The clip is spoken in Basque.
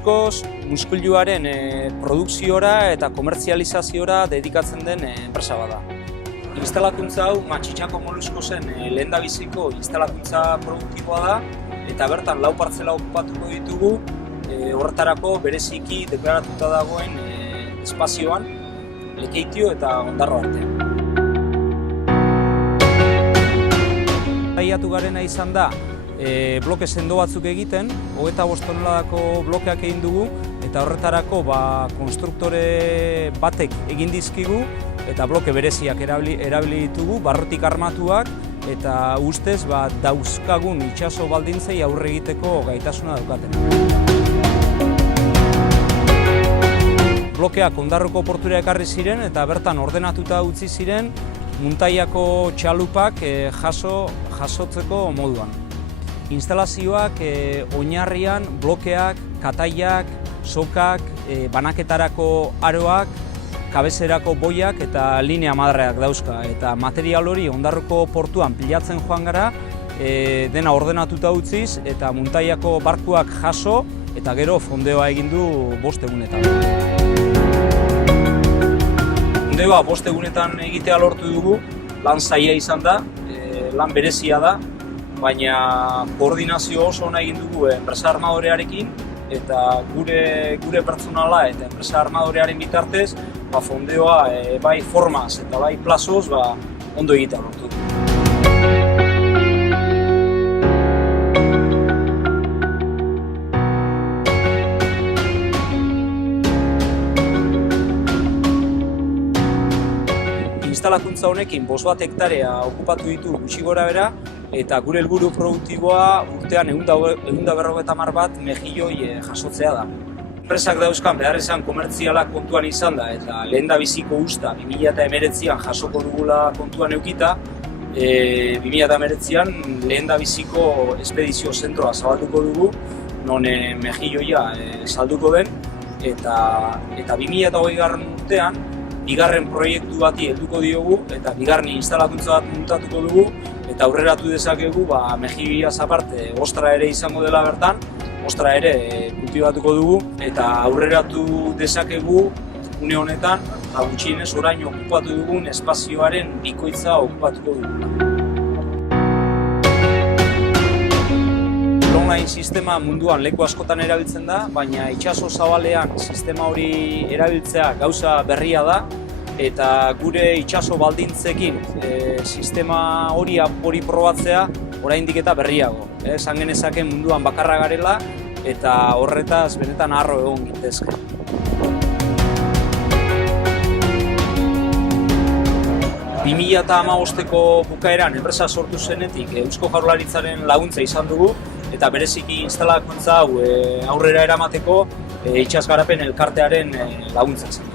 moluskoz muskuluaren produkziora eta komertzializaziora dedikatzen den enpresa bada. Instalakuntza hau Matxitxako moluskozen lehendabiziko instalakuntza produktiboa da eta bertan 4 partzela okupatuko ditugu horretarako bereziki deklaratuta dagoen espazioan Lekeitio eta Ondarro artean. Saiatu garena izan da bloke sendo batzuk egiten, 25 toneladako blokeak egin dugu eta horretarako konstruktore batek egin dizkigu eta bloke bereziak erabili ditugu, barrotik armatuak eta ustez dauzkagun itsaso baldintzei aurre egiteko gaitasuna daukaten. Blokeak Ondarroko portura ekarri ziren eta bertan ordenatuta utzi ziren muntaiako txalupak jasotzeko moduan. Instalazioak oinarrian blokeak, kataiak, sokak, banaketarako aroak, kabezerako boiak eta linea madreak dauzka. Eta material hori Ondarroko portuan pilatzen joan gara, dena ordenatuta utziz eta muntaiako barkuak jaso eta gero fondeoa egin du 5 egunetan. Fondeoa 5 egunetan egitea lortu dugu, lan zaila izan da, lan berezia da, baina koordinazio oso ona egin dugu enpresa armadorearekin eta gure pertsonala eta enpresa armadorearen bitartez fondeoa bai formaz eta bai plazoz ondo egitea lortu dugu. Instalakuntza honekin 5 hektarea okupatu ditu gutxi gora bera eta gure helburu produktiboa urtean 150 bat mejilloi jasotzea da. Enpresak dauzkan beharrezan komertzialak kontuan izan da eta lehendabiziko usta 2019an jasoko dugula kontuan eukita, 2019an lehendabiziko espedizio zentroa zabalduko dugu, non mejilloia salduko den eta 2020 urtean bigarren proiektu bati helduko diogu eta bigarren instalakuntza bat muntatuko dugu eta aurreratu dezakegu mejilloiaz aparte ostra ere izango dela bertan, ostra ere kultibatuko dugu eta aurreratu dezakegu une honetan gutxienez orain okupatu dugun espazioaren bikoitza okupatuko dugu. Online sistema munduan leku askotan erabiltzen da, baina itsaso zabalean sistema hori erabiltzea gauza berria da eta gure itsaso baldintzekin sistema hori probatzea oraindik eta berriago. Esan genezake munduan bakarra garela eta horretaz benetan harro egon gintezke. Bi 2015ko bukaeran enpresa sortu zenetik Eusko Jaurlaritzaren laguntza izan dugu eta bereziki instalakuntza hau aurrera eramateko itsas garapen elkartearen laguntza zen.